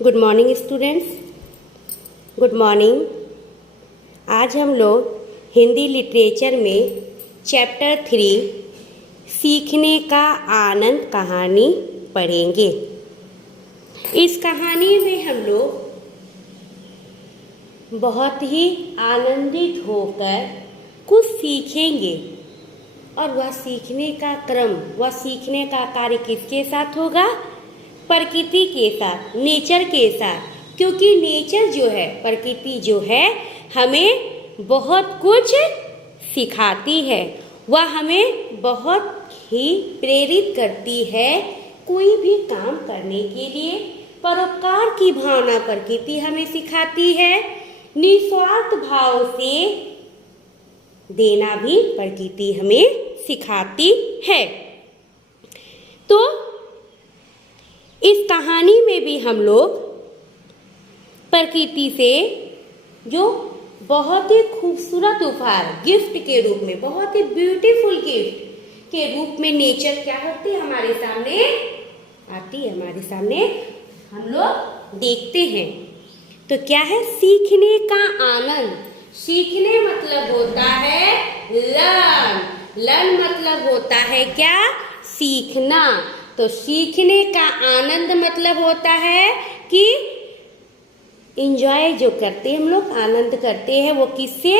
Good morning students, good morning. आज हम लोग हिंदी लिटरेचर में चैप्टर 3 सीखने का आनंद कहानी पढ़ेंगे। इस कहानी में हम लोग बहुत ही आनंदित होकर कुछ सीखेंगे और वह सीखने का क्रम, वह सीखने का कार्य किसके साथ होगा? प्रकृति के साथ, नेचर के साथ। क्योंकि नेचर जो है, प्रकृति जो है, हमें बहुत कुछ सिखाती है। वह हमें बहुत ही प्रेरित करती है कोई भी काम करने के लिए। परोपकार की भावना प्रकृति हमें सिखाती है। निस्वार्थ भाव से देना भी प्रकृति हमें सिखाती है। तो इस कहानी में भी हम लोग प्रकृति से जो बहुत ही खूबसूरत उपहार गिफ्ट के रूप में, बहुत ही ब्यूटीफुल गिफ्ट के रूप में नेचर क्या करती है, हमारे सामने आती है, हमारे सामने हम लोग देखते हैं। तो क्या है? सीखने का आनंद। सीखने मतलब होता है लर्न। लर्न मतलब होता है क्या? सीखना। तो सीखने का आनंद मतलब होता है कि एंजॉय जो करते हैं हम लोग, आनंद करते हैं, वो किससे?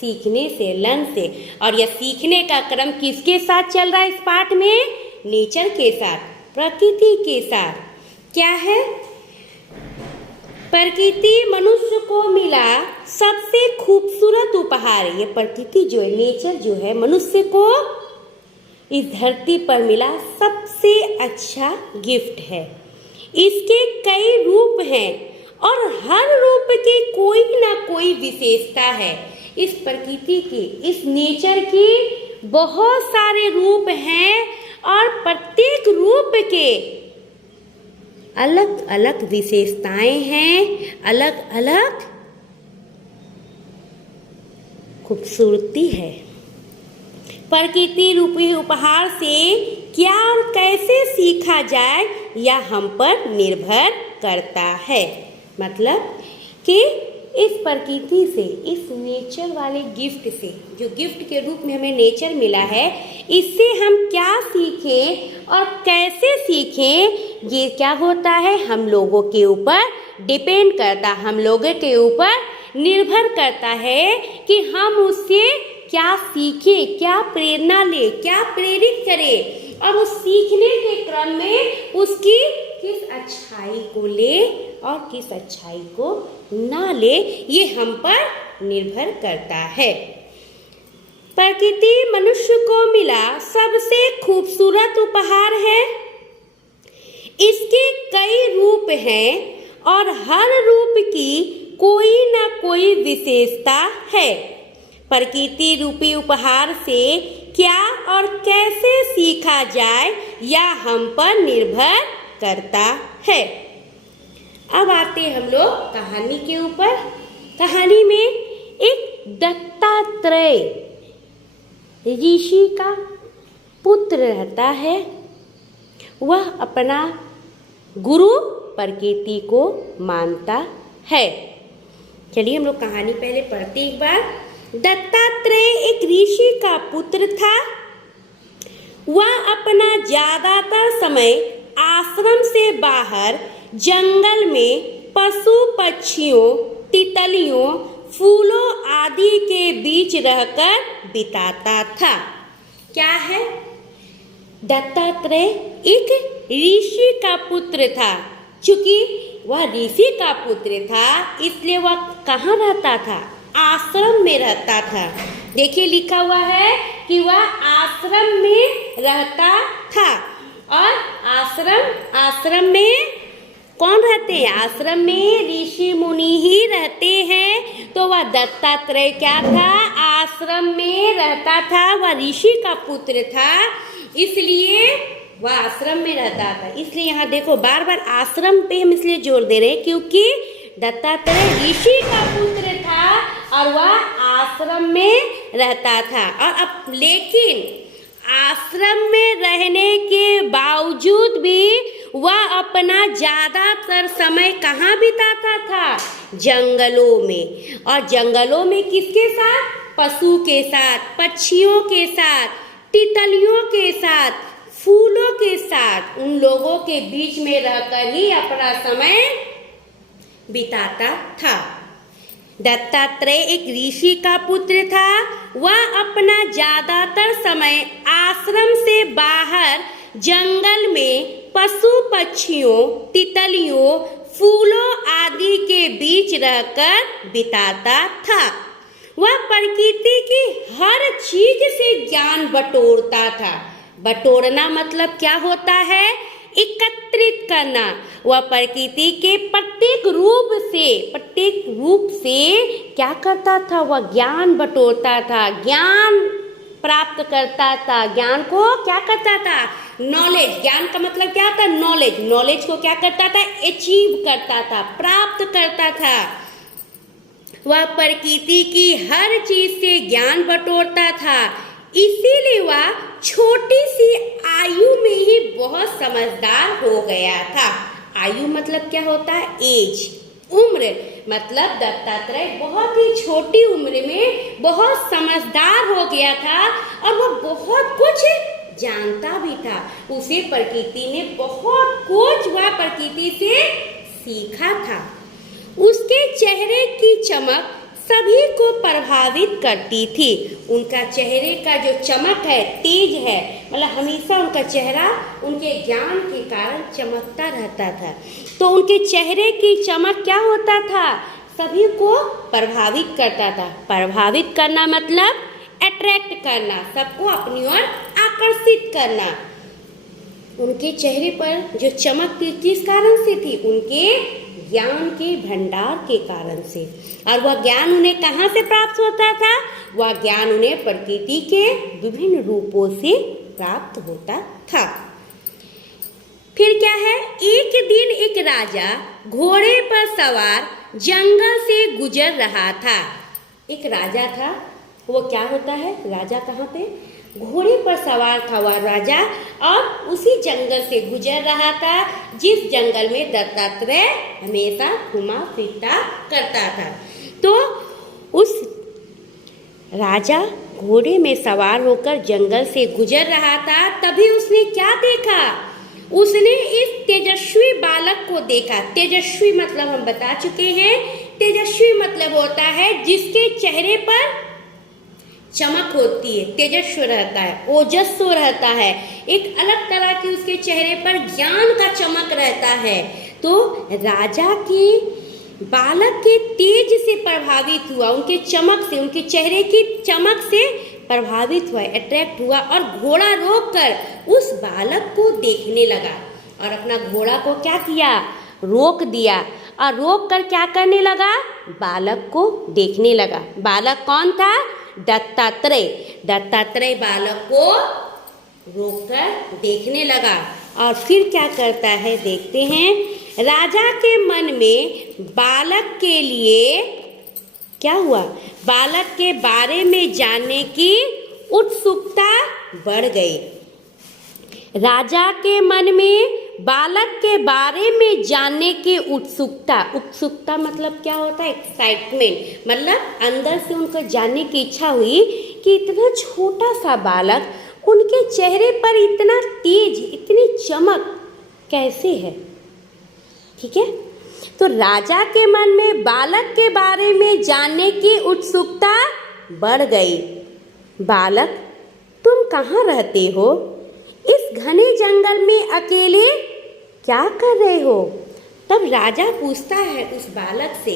सीखने से, लर्न से। और यह सीखने का क्रम किसके साथ चल रहा है इस पाठ में? नेचर के साथ, प्रकृति के साथ। क्या है? प्रकृति मनुष्य को मिला सबसे खूबसूरत उपहार। ये प्रकृति जो है, नेचर जो है, मनुष्य को इस धरती पर मिला सबसे अच्छा गिफ्ट है। इसके कई रूप हैं और हर रूप की कोई ना कोई विशेषता है। इस प्रकृति की, इस नेचर की बहुत सारे रूप हैं और प्रत्येक रूप के अलग अलग विशेषताएं हैं, अलग अलग खूबसूरती है। प्रकृति रूपी उपहार से क्या और कैसे सीखा जाए, यह हम पर निर्भर करता है। मतलब कि इस प्रकृति से, इस नेचर वाले गिफ्ट से, जो गिफ्ट के रूप में हमें नेचर मिला है, इससे हम क्या सीखें और कैसे सीखें, ये क्या होता है? हम लोगों के ऊपर डिपेंड करता, हम लोगों के ऊपर निर्भर करता है कि हम उससे क्या सीखें, क्या प्रेरणा ले, क्या प्रेरित करें और उस सीखने के क्रम में उसकी किस अच्छाई को ले और किस अच्छाई को ना ले, ये हम पर निर्भर करता है। प्रकृति मनुष्य को मिला सबसे खूबसूरत उपहार है। इसके कई रूप हैं और हर रूप की कोई ना कोई विशेषता है। प्रकृति रूपी उपहार से क्या और कैसे सीखा जाए, यह हम पर निर्भर करता है। अब आते हम लोग कहानी के ऊपर। कहानी में एक दत्तात्रेय ऋषि का पुत्र रहता है। वह अपना गुरु प्रकृति को मानता है। चलिए हम लोग कहानी पहले पढ़ते एक बार। दत्तात्रेय एक ऋषि का पुत्र था। वह अपना ज्यादातर समय आश्रम से बाहर जंगल में पशु पक्षियों, तितलियों, फूलों आदि के बीच रहकर बिताता था। क्या है? दत्तात्रेय एक ऋषि का पुत्र था। चूंकि वह ऋषि का पुत्र था, इसलिए वह कहाँ रहता था? आश्रम में रहता था। देखिए लिखा हुआ है कि वह आश्रम में रहता था। और आश्रम में कौन रहते हैं? आश्रम में ऋषि मुनि ही रहते हैं। तो वह दत्तात्रेय क्या था? आश्रम में रहता था। वह ऋषि का पुत्र था, इसलिए वह आश्रम में रहता था। इसलिए यहाँ देखो बार बार आश्रम पे हम इसलिए जोर दे रहे हैं क्योंकि दत्तात्रेय ऋषि का पुत्र था और वह आश्रम में रहता था। और अब लेकिन आश्रम में रहने के बावजूद भी वह अपना ज़्यादातर समय कहाँ बिताता था? जंगलों में। और जंगलों में किसके साथ? पशु के साथ, पक्षियों के साथ, तितलियों के साथ, फूलों के साथ, उन लोगों के बीच में रहकर ही अपना समय बिताता था। दत्तात्रेय एक ऋषि का पुत्र था। वह अपना ज्यादातर समय आश्रम से बाहर जंगल में पशु पक्षियों, तितलियों, फूलों आदि के बीच रहकर बिताता था। वह प्रकृति की हर चीज से ज्ञान बटोरता था। बटोरना मतलब क्या होता है? एकत्रित करना। वह प्रकृति के प्रत्येक रूप से क्या करता था? वह ज्ञान बटोरता था, ज्ञान प्राप्त करता था। ज्ञान को क्या करता था? नॉलेज। ज्ञान का मतलब क्या होता है? नॉलेज। नॉलेज को क्या करता था? अचीव करता था, प्राप्त करता था। वह प्रकृति की हर चीज से ज्ञान बटोरता था। इसीलिए वह छोटी सी आयु में ही बहुत समझदार हो गया था। आयु मतलब क्या होता है? एज, उम्र। मतलब दत्तात्रेय बहुत ही छोटी उम्र में बहुत समझदार हो गया था और वह बहुत कुछ जानता भी था। उसे प्रकृति ने बहुत कुछ वह प्रकृति से सीखा था। उसके चेहरे की चमक सभी को प्रभावित करती थी। उनका चेहरे का जो चमक है, तेज है, मतलब हमेशा उनका चेहरा उनके ज्ञान के कारण चमकता रहता था। तो उनके चेहरे की चमक क्या होता था? सभी को प्रभावित करता था। प्रभावित करना मतलब अट्रैक्ट करना, सबको अपनी ओर आकर्षित करना। उनके चेहरे पर जो चमक थी किस कारण से थी? उनके ज्ञान के भंडार के कारण से। और वह ज्ञान उन्हें कहाँ से प्राप्त होता था? वह ज्ञान उन्हें प्रकृति के विभिन्न रूपों से प्राप्त होता था। फिर क्या है? एक दिन एक राजा घोड़े पर सवार जंगल से गुजर रहा था। एक राजा था, वो क्या होता है? राजा कहाँ पे? घोड़े पर सवार था वह राजा और उसी जंगल से गुजर रहा था जिस जंगल में दत्तात्रेय हमेशा घुमा फिरता करता था। तो उस राजा घोड़े में सवार होकर जंगल से गुजर रहा था। तभी उसने क्या देखा? उसने इस तेजस्वी बालक को देखा। तेजस्वी मतलब हम बता चुके हैं। तेजस्वी मतलब होता है जिसके चेहरे पर चमक होती है, तेजस्व रहता है, ओजस्व रहता है, एक अलग तरह की उसके चेहरे पर ज्ञान का चमक रहता है। तो राजा के बालक के तेज से प्रभावित हुआ, उनके चमक से, उनके चेहरे की चमक से प्रभावित हुआ, अट्रैक्ट हुआ और घोड़ा रोककर उस बालक को देखने लगा। और अपना घोड़ा को क्या किया? रोक दिया और रोक कर क्या करने लगा? बालक को देखने लगा। बालक कौन था? दत्तात्रेय। दत्तात्रेय बालक को रोककर देखने लगा और फिर क्या करता है देखते हैं। राजा के मन में बालक के लिए क्या हुआ? बालक के बारे में जानने की उत्सुकता बढ़ गई। राजा के मन में बालक के बारे में जानने की उत्सुकता मतलब क्या होता है? एक्साइटमेंट, मतलब अंदर से उनको जानने की इच्छा हुई कि इतना छोटा सा बालक, उनके चेहरे पर इतना तेज, इतनी चमक कैसे है? ठीक है। तो राजा के मन में बालक के बारे में जानने की उत्सुकता बढ़ गई। बालक, तुम कहाँ रहते हो? इस घने जंगल में अकेले क्या कर रहे हो? तब राजा पूछता है उस बालक से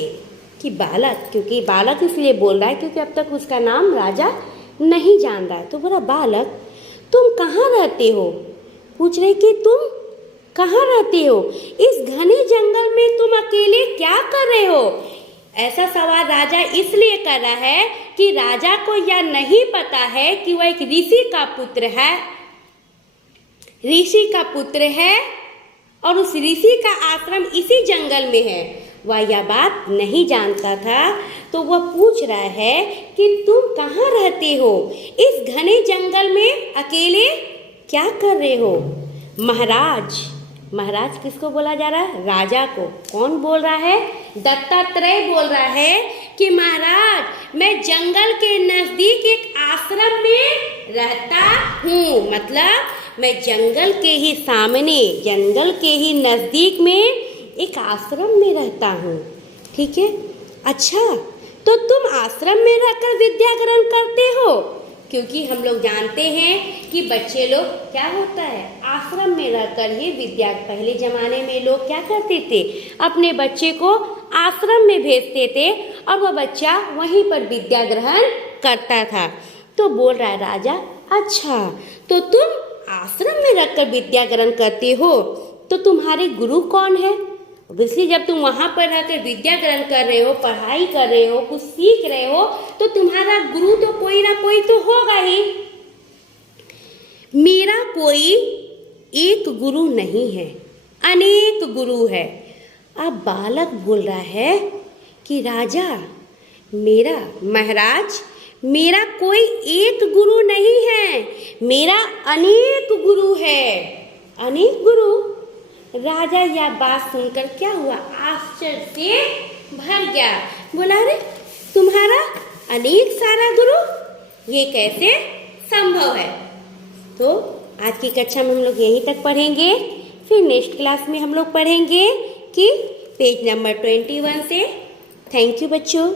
कि बालक, क्योंकि बालक इसलिए बोल रहा है क्योंकि अब तक उसका नाम राजा नहीं जान रहा है। तो बोला, बालक तुम कहाँ रहते हो? पूछ रहे कि तुम कहाँ रहते हो? इस घने जंगल में तुम अकेले क्या कर रहे हो? ऐसा सवाल राजा इसलिए कर रहा है कि राजा को यह नहीं पता है कि वह एक ऋषि का पुत्र है, ऋषि का पुत्र है और उस ऋषि का आश्रम इसी जंगल में है। वह यह बात नहीं जानता था। तो वह पूछ रहा है कि तुम कहाँ रहते हो? इस घने जंगल में अकेले क्या कर रहे हो? महाराज, महाराज किसको बोला जा रहा है? राजा को। कौन बोल रहा है? दत्तात्रेय बोल रहा है कि महाराज मैं जंगल के नजदीक एक आश्रम में रहता हूँ। मतलब मैं जंगल के ही सामने, जंगल के ही नजदीक में एक आश्रम में रहता हूँ। ठीक है, अच्छा तो तुम आश्रम में रहकर विद्या ग्रहण करते हो? क्योंकि हम लोग जानते हैं कि बच्चे लोग क्या होता है, आश्रम में रहकर ही विद्या, पहले जमाने में लोग क्या करते थे, अपने बच्चे को आश्रम में भेजते थे और वह बच्चा वहीं पर विद्या ग्रहण करता था। तो बोल रहा है राजा, अच्छा तो तुम आश्रम में रहकर विद्या ग्रहण करते हो, तो तुम्हारे गुरु कौन है? वैसे जब तुम वहाँ पर रहकर विद्या ग्रहण कर रहे हो, पढ़ाई कर रहे हो, कुछ सीख रहे हो, तो तुम्हारा गुरु तो कोई ना कोई तो होगा ही। मेरा कोई एक गुरु नहीं है, अनेक गुरु है। अब बालक बोल रहा है कि राजा मेरा, महाराज मेरा कोई एक गुरु नहीं है, मेरा अनेक गुरु है। अनेक गुरु? राजा यह बात सुनकर क्या हुआ, आश्चर्य से भर गया। बोला अरे तुम्हारा अनेक सारा गुरु, ये कैसे संभव है? तो आज की कक्षा में हम लोग यहीं तक पढ़ेंगे, फिर नेक्स्ट क्लास में हम लोग पढ़ेंगे कि पेज नंबर 21 से। थैंक यू बच्चों।